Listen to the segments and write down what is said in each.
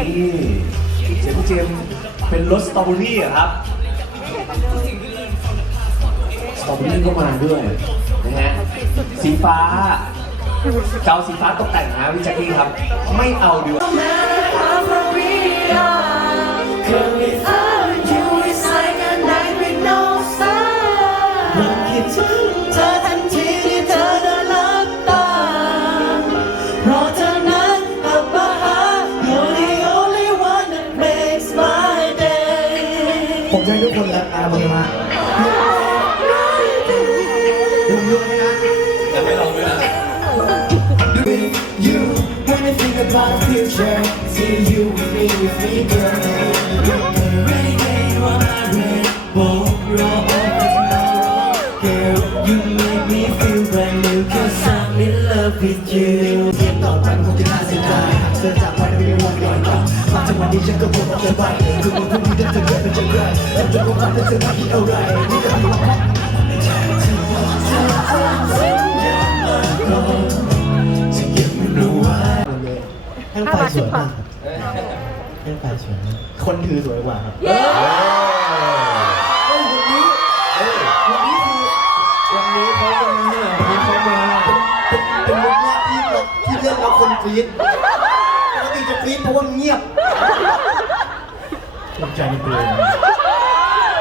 เจมส์เจมส์เป็นรสสตรอเบอรี่เหรอครับ สตรอเบอรี่ก็มาด้วยนะฮะ สีฟ้าเกาสีฟ้าตกแต่งนะวิจักกี้ครับ ไม่เอาดีกว่า คนรักอามือมาดูด้วยนะจะไม่ลองด้วยนะ With you when I think about the future see you with me with me girl Rainy day on my rainbow roll tomorrow Girl you make me feel brand new Cause I'm in love with you เทียบต่อไปคงจะน่าเสียดายหากเธอจาก ฉันก็บอกเธอไปคือวันพรุ่งนี้ถ้าเธอเป็นเช่นไรแล้วจะคงทำให้เธอไม่อะไรนี่ก็คือว่าจะเก็บมันเอาไว้ให้ไฟสวยมากให้ไฟสวยมากคนถือสวยกว่าครับเอ้วันนี้วันนี้คือวันนี้เขามาวันนี้เขามาเป็นเป็นมุกแรกที่เราที่เล่นแล้วคนกรี๊ด รี๊ดเพราะว่าเงียบ ภูมิใจในตัวเอง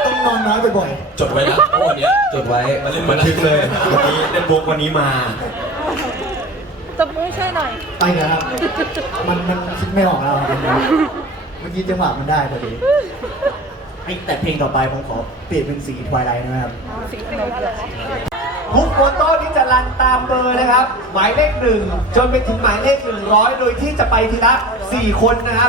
ต้องนอนน้อยบ่อยจดไว้นะเพราะวันเนี้ยจดไว้มาเล่นบัมานแล้วทึกเลย วันนี้เล่นบุ๊กวันนี้มา ตบมือช่วยหน่อย ๆ ไปนะครับ มันมันคิดไม่ออกแล้วครับเมื่อกี้จังหวะมันได้พอดีไอ้แต่เพลงต่อไปผมขอเปลี่ยนเป็นสีทวายไลท์นะครับ สีขนมเหรอ ทุกโฟโต้ที่จะรันตามเบอร์นะครับ หมายเลขหนึ่งจนไปถึงหมายเลขหนึ่งร้อยโดยที่จะไปทีละสี่คนนะครับ